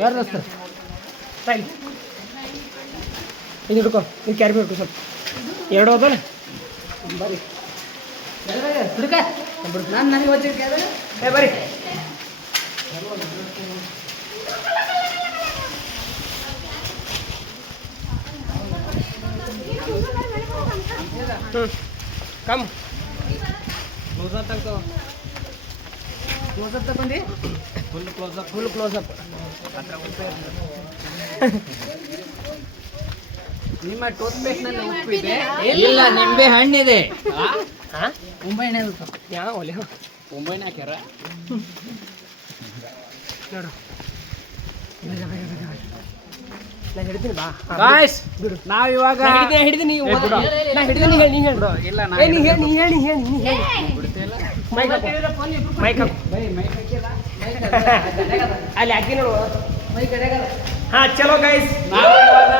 ಯಾರು ದೋಸ್ತರು ಸ್ಟೈಲ್ ಇದು ಹಿಡ್ಕೊ ಇದು ಕ್ಯಾರಿ ಬೇಕು ಸ್ವಲ್ಪ ಎರಡು ಹೋದಲ್ಲ ಬರ್ರಿ ಹುಡುಕ ನಾನು ನನಗೆ ಹೋಗ್ತೀನಿ ಏ ಬರ್ರಿ ಕಮ್ ಕ್ಲೋಸಪ್ ತಗೊಂಡು ಫುಲ್ ಕ್ಲೋಸಪ್ ನಿಮ್ಮ ಟೂತ್ ಪೇಸ್ಟ್ನಲ್ಲಿ ಉಪ್ಪಿದೆ ಇಲ್ಲ ನಿಂಬೆ ಹಣ್ಣಿದೆ ಮುಂಬೈ ಎಣ್ಣೆ ಯಾವ ಒಲೆ ಮುಂಬೈನ ಹಾಕ್ಯಾರ ನೋಡು ನಾನು ಹಿಡ್ತೀನಿ ಬಾ ಗಾಯ್ಸ್ ನಾವು ಇವಾಗ ಹಿಡಿದೀನಿ ನಾ ಹಿಡಿದೀನಿ ಹೇಳಿ ನೀ ಹೇಳು ಇಲ್ಲ ನೀ ಹೇಳಿ ಮೈಕ್ ಅಲ್ಲಿ ಹಾಕಿ ನೋಡು ಹಾಂ ಚಲೋ ಗೈಸ್ ನಾವು ಇವಾಗ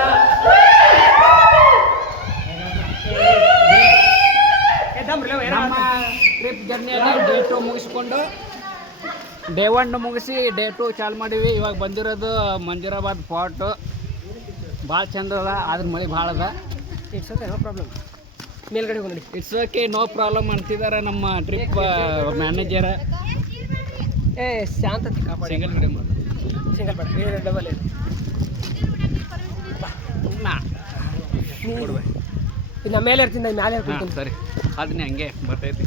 ನಮ್ಮ ಟ್ರಿಪ್ ಜರ್ನಿಯಲ್ಲಿ ಡೇ 2 ಮುಗಿಸ್ಕೊಂಡು ಡೇ 1 ಮುಗಿಸಿ ಡೇ 2 ಚಾಲು ಮಾಡೀವಿ. ಇವಾಗ ಬಂದಿರೋದು ಮಂಜರಾಬಾದ್ ಫೋರ್ಟು. ಭಾಳ ಚಂದ ಅದ, ಆದ್ರೆ ಮಳೆ ಭಾಳ ಅದ. It's okay no problem. ಮೇಲ್ಗಡೆ ಹೋಗಿ ನೋಡಿ. ಇಟ್ಸ್ ಓಕೆ ನೋ ಪ್ರಾಬ್ಲಮ್ ಅಂತಿದ್ದಾರೆ ನಮ್ಮ ಟ್ರಿಪ್ ಮ್ಯಾನೇಜರ್. ಏ ಶಾಂತ ಕಾಪಾಡಿ. ಸಿಂಗಲ್ ಕಡೆ ಮಾಡಿ, ಸಿಂಗಲ್ ಬೇಡ, ಬೇರೆ ಡಬಲ್ ಇದೆ. ಇನ್ನು ಮೇಲೆ ಇರ್ತೀನಿ, ಮೇಲೆ ಇರ್ತೀನಿ. ಸರಿ, ಅದನ್ನೇ ಹಂಗೆ ಬರ್ತೈತಿ.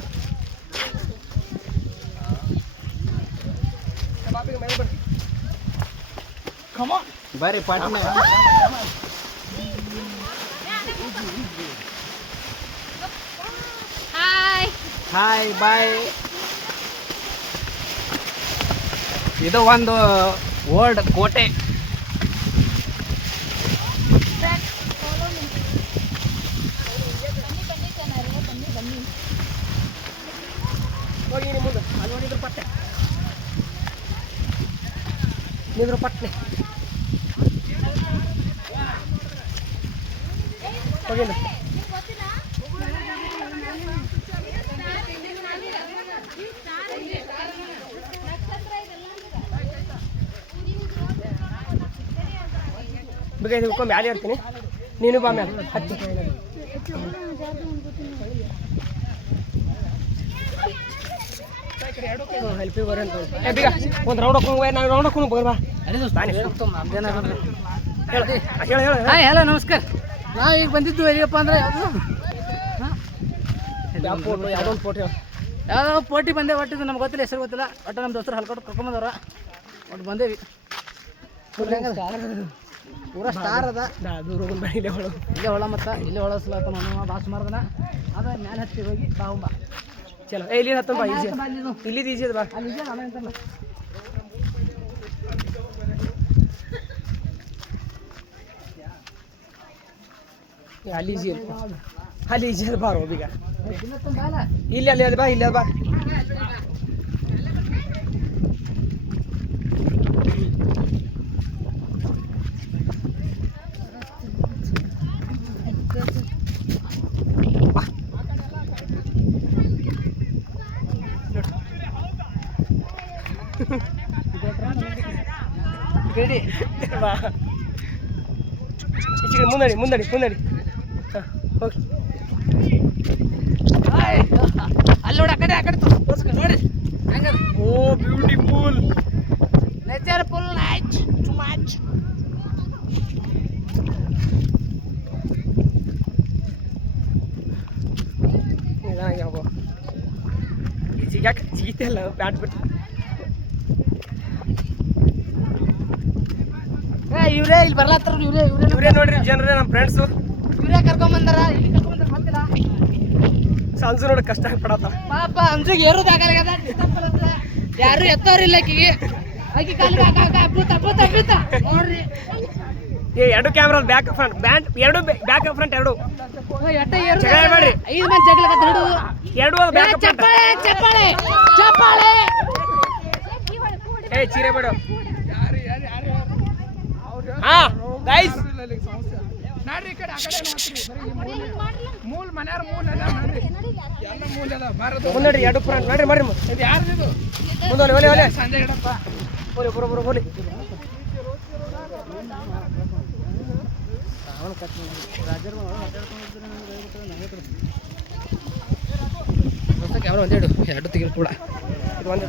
ಬರ್ರಿ ಪಾಟ್ನ. Hi bye. ಇದು ಒಂದು ಓಲ್ಡ್ ಕೋಟೆ. ಹೋಗಿ ನಿಮ್ಮ ಮುಂದೆ ಅಲ್ಲಿ ನೋಡಿದ್ರು ಪಟ್ಟೆ, ನಿದ್ರು ಪಟ್ಟೆ ಹೋಗಿಲ್ಲ. ಬೇಕಾದ್ರೆ ಹಿಡ್ಕೊಂಡು ಮ್ಯಾಲೆ ಇರ್ತೀನಿ, ನೀನು ಬಾ ಮ್ಯಾಲೆ ಹತ್ತಿ ಹೆಲ್ಪಿ ಬರ ಅಂತ ಬೀಗ ಒಂದು ರೌಂಡ್ ಹಾಕೊಂಡು ನಾನು ರೌಂಡ್ ಹಾಕೊಂಡು ಬರ್ ಬಾ. ಹಾಯ್ ಹಲೋ ನಮಸ್ಕಾರ. ನಾವು ಈಗ ಬಂದಿದ್ದು ಎಲ್ಲಿಯಪ್ಪ ಅಂದರೆ ಯಾವ ಫೋಟೋ ಯಾವುದೋ ಒಂದು ಫೋಟೋ ಯಾವುದೋ ಪೋಟಿ ಬಂದೆ. ಒಟ್ಟಿದ್ದು ನಮ್ಗೆ ಗೊತ್ತಿಲ್ಲ, ಹೆಸರು ಗೊತ್ತಿಲ್ಲ. ಒಟ್ಟು ನಮ್ಮ ದೋಸ್ತರು ಹಲ್ಕೊಟ್ಟು ಕರ್ಕೊಂಬಂದವ್ರ. ಒಟ್ಟು ಬಂದೇವಿ. ಪೂರ ಸ್ಟಾರ್ ಅದ. ಇಲ್ಲೇ ಹೊಳ, ಇಲ್ಲೇ ಹೊಳ ಮತ್ತು ಇಲ್ಲೇ ಹೊಳ ಸ್ಲಾತ ನಾನು ಭಾಳ ಸುಮಾರ್ದನ. ಅದ ಮ್ಯಾಲೆ ಹತ್ತಿ ಹೋಗಿ ಬಾವುಂಬ ಚಲೋ. ಇಲ್ಲಿ ಹತ್ತ ಬಾ, ಈಜಿ ಇಲ್ಲಿದ್ದು ಈಜಿ ಅದ ಬಾ. ಅಲ್ಲಿ ಇದೆ ನಾನು ಅಂತಲ್ಲ. ಅಲ್ಲಿ ಈಜಿ ಇರ್ತ, ಅಲ್ಲಿ ಈಜಿ ಅದ ಬಾರೋ ಬೀಗ. ಇಲ್ಲಿ ಅಲ್ಲಿ ಅದ ಬಾ, ಇಲ್ಲಿ ಅದ ಬಾ. ರೆಡಿ ಬಾ, ಈಚೆ ಮುಂದಡಿ ಮುಂದಡಿ ಮುಂದಡಿ. ಹಾಂ ಹೋಗಿ ಅಲ್ಲಿ ನೋಡಿ, ಆ ಕಡೆ ತೋರಿಸ್ಕೊ ನೋಡಿ. Oh beautiful nature full nice too much. ನಿಧಾನಾಗಿ ಹೋಗೋ. ಈಚೆಗೆ ಯಾಕೆ ಜಿಗಿತಲ್ಲ ಬ್ಯಾಟ್ ಬಿಟ್ಟು. ಇವ್ರೇ ಇಲ್ಲಿ ಬರ್ಲಾತ್ತಾರ. ಇವರೇ ನೋಡ್ರಿ ಜನರೇ, ನಮ್ಮ ಫ್ರೆಂಡ್ಸು. ಇವ್ರೇ ಕರ್ಕೊಂಬಂದಾರ, ಇಲ್ಲಿ ಕರ್ಕೊಂಬಂದಾರ ಗೊತ್ತಿಲ್ಲ. ಸಂಜು ನೋಡಿ ಕಷ್ಟ ಪಡತ್ತ ಪಾಪ ಅಂಜುಗೆ ಏರೋದಾಗಲ್ಲ. ಯಾರು ಎತ್ತವ್ರಿಲ್ಲ ಆಕಿಗೆ. ಆಕಿ ಕಾಲಿಗೆ ನೋಡ್ರಿ. ಎರಡು ಕ್ಯಾಮ್ರಾ ಬ್ಯಾಕ್ ಫ್ರಂಟ್, ಎರಡು ಬ್ಯಾಕ್ ಫ್ರಂಟ್ ಎರಡು ಜಗಳ ಮಾಡ್ರಿ. 5 ಮಂದಿ ಜಗಳ ಎರಡು ಬ್ಯಾಕ್ ಫ್ರಂಟ್. ಚಪ್ಪಾಳೆ ಚಪ್ಪಾಳೆ. ಏ ಚೀರೆ ಬೇಡ. ಹಾ ಗೈಸ್ ನಾಡ್ರಿ ಈ ಕಡೆ ಆ ಕಡೆ ಮೂಲ ಮನ್ಯಾರ ಮೂಲ ಎಲ್ಲ ಮೂಲ ಅದ ಬಾರದು. ಮುಂದಡಿ ಎರಡು ಫ್ರಂಟ್ ನೋಡ್ರಿ ಮಾಡ್ರಿ. ಇದು ಯಾರ್ದು? ಮುಂದೆ ಒಲೆ ಒಲೆ ಸಂಜೆ ಗಿಡಪ್ಪ. ಬೋಲಿ ಬರೋ ಬರೋ ಬೋಲಿ ಕ್ಯಾಮ್ರಾ ಒಂದೇ ಇಡು ಎರಡು ತೆಗಿಲು ಕೂಡ ಇದು ಒಂದು